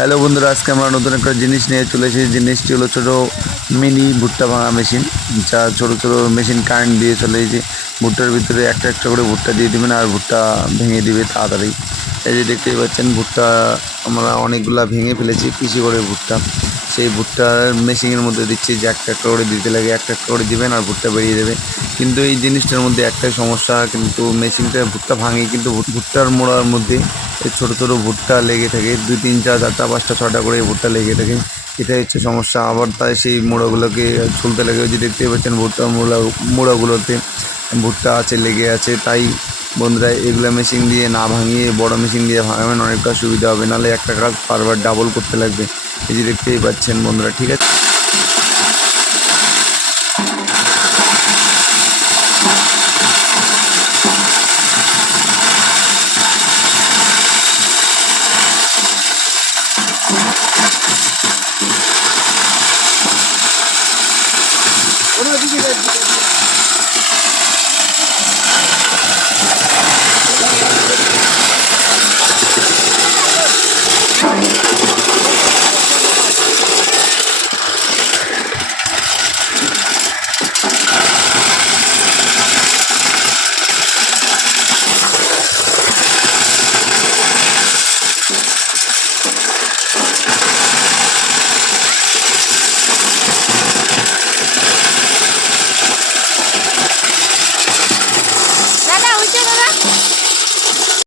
Hello বন্ধুরা, আজকে আমরা নতুন একটা জিনিস নিয়ে চলে এসেছি। জিনিসটি হলো ছোটো মিনি ভুট্টা ভাঙা মেশিন, যা ছোটো ছোটো মেশিন কারেন্ট দিয়ে চলে যে ভুট্টার ভিতরে একটা একটা করে ভুট্টা দিয়ে দেবেন আর ভুট্টা ভেঙে দিবে তাড়াতাড়ি। এই যে দেখতেই পাচ্ছেন, ভুট্টা আমরা অনেকগুলা ভেঙে ফেলেছি পিসি করে ভুট্টা। সেই ভুট্টার মেশিনের মধ্যে দিচ্ছি যে একটা একটা করে দিতে লাগে, একটা একটা করে দিবেন আর ভুট্টা বেরিয়ে যাবে কিন্তু এই জিনিসটার মধ্যে একটাই সমস্যা, কিন্তু মেশিনটা ভুট্টা ভাঙে, কিন্তু ভুট্টার মোড়ার মধ্যে ছোটো ছোটো ভুট্টা লেগে থাকে। দুই, তিন, চার, চারটা, পাঁচটা ছটা করে ভুট্টা লেগে থাকে। এটাই হচ্ছে সমস্যা। আবার তাই সেই মোড়াগুলোকে ছুলতে লাগে যে দেখতে পাচ্ছেন ভুট্টা মোড়া, মোড়াগুলোতে ভুট্টা আছে, লেগে আছে। তাই বন্ধুরা, এগুলো মেশিন দিয়ে না ভাঙিয়ে, বড় মেশিন দিয়ে ভাঙাবেন অনেকটা সুবিধা হবে। নাহলে একটা কাজ বারবার ডাবল করতে লাগবে। এই যে দেখতেই পাচ্ছেন বন্ধুরা, ঠিক আছে?